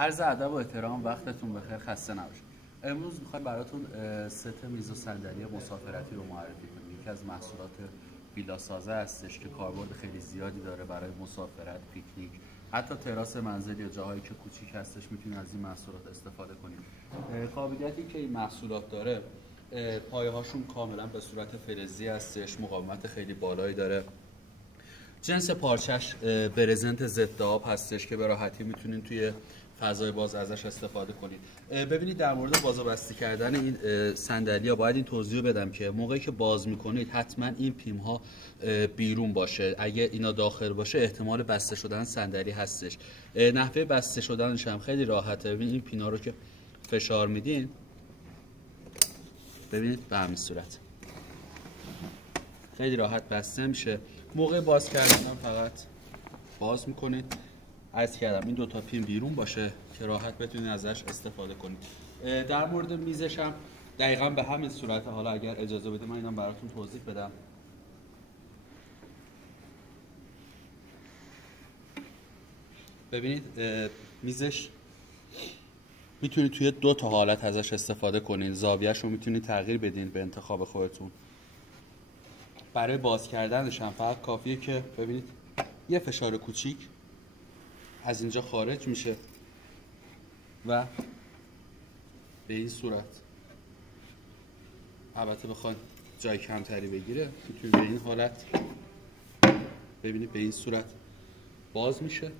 عرض ادب و احترام، وقتتون بخیر، خسته نباشید. امروز میخوایم براتون ست میز و صندلی مسافرتی رو معرفی کنیم. یکی از محصولات ویلا سازه هستش که کاربرد خیلی زیادی داره برای مسافرت، پیکنیک، حتی تراس منزل یا جاهایی که کوچیک هستش میتونید از این محصولات استفاده کنید. قابلیتی که این محصولات داره، پایه هاشون کاملا به صورت فلزی هستش، مقاومت خیلی بالایی داره. جنس پارچش برزنت ضد آب هستش که به راحتی میتونید توی فضای باز ازش استفاده کنید. ببینید در مورد باز و بسته کردن این صندلی‌ها باید این توضیح بدم که موقعی که باز میکنید حتما این پیم ها بیرون باشه. اگه اینا داخل باشه احتمال بسته شدن صندلی هستش. نحوه بسته شدنش هم خیلی راحته. ببینید این پینا رو که فشار میدین، ببینید به همین صورت خیلی راحت بسته میشه. موقع باز کردن هم فقط باز میکنید. عرض کردم این دوتا پین بیرون باشه که راحت بتونید ازش استفاده کنید. در مورد میزش هم دقیقا به همین صورت. حالا اگر اجازه بدید من اینم براتون توضیح بدم. ببینید میزش میتونید توی دو تا حالت ازش استفاده کنید. زاویه‌اش رو میتونید تغییر بدین به انتخاب خودتون. برای باز کردنش هم فقط کافیه که ببینید یه فشار کوچیک از اینجا خارج میشه و به این صورت، البته بخواید جای کمتری بگیره میتونید به این حالت، ببینید به این صورت باز میشه.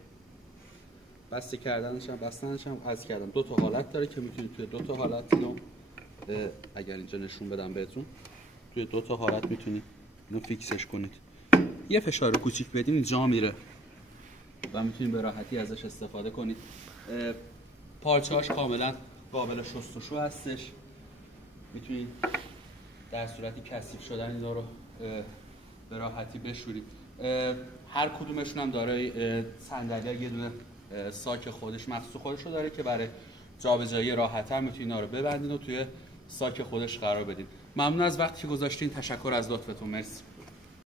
بسته کردنش هم بستنش هم عرض کردم دو تا حالت داره که میتونید توی دو تا حالت اینو، اگر اینجا نشون بدم بهتون، توی دو تا حالت میتونید اینو فیکسش کنید. یه فشار کوچیک بدین اینجا میره و میتونید به راحتی ازش استفاده کنید. پارچه‌اش کاملا قابل شستشو هستش. میتونید در صورتی کثیف شدن اینا رو به راحتی بشورید. هر کدومشون هم داره صندلی یه دونه ساک خودش، مخصوص خودش رو داره که برای جابجایی راحت‌تر میتونید اینا رو ببندین و توی ساک خودش قرار بدین. ممنون از وقتی که گذاشتین. تشکر از لطفتون. مرسی.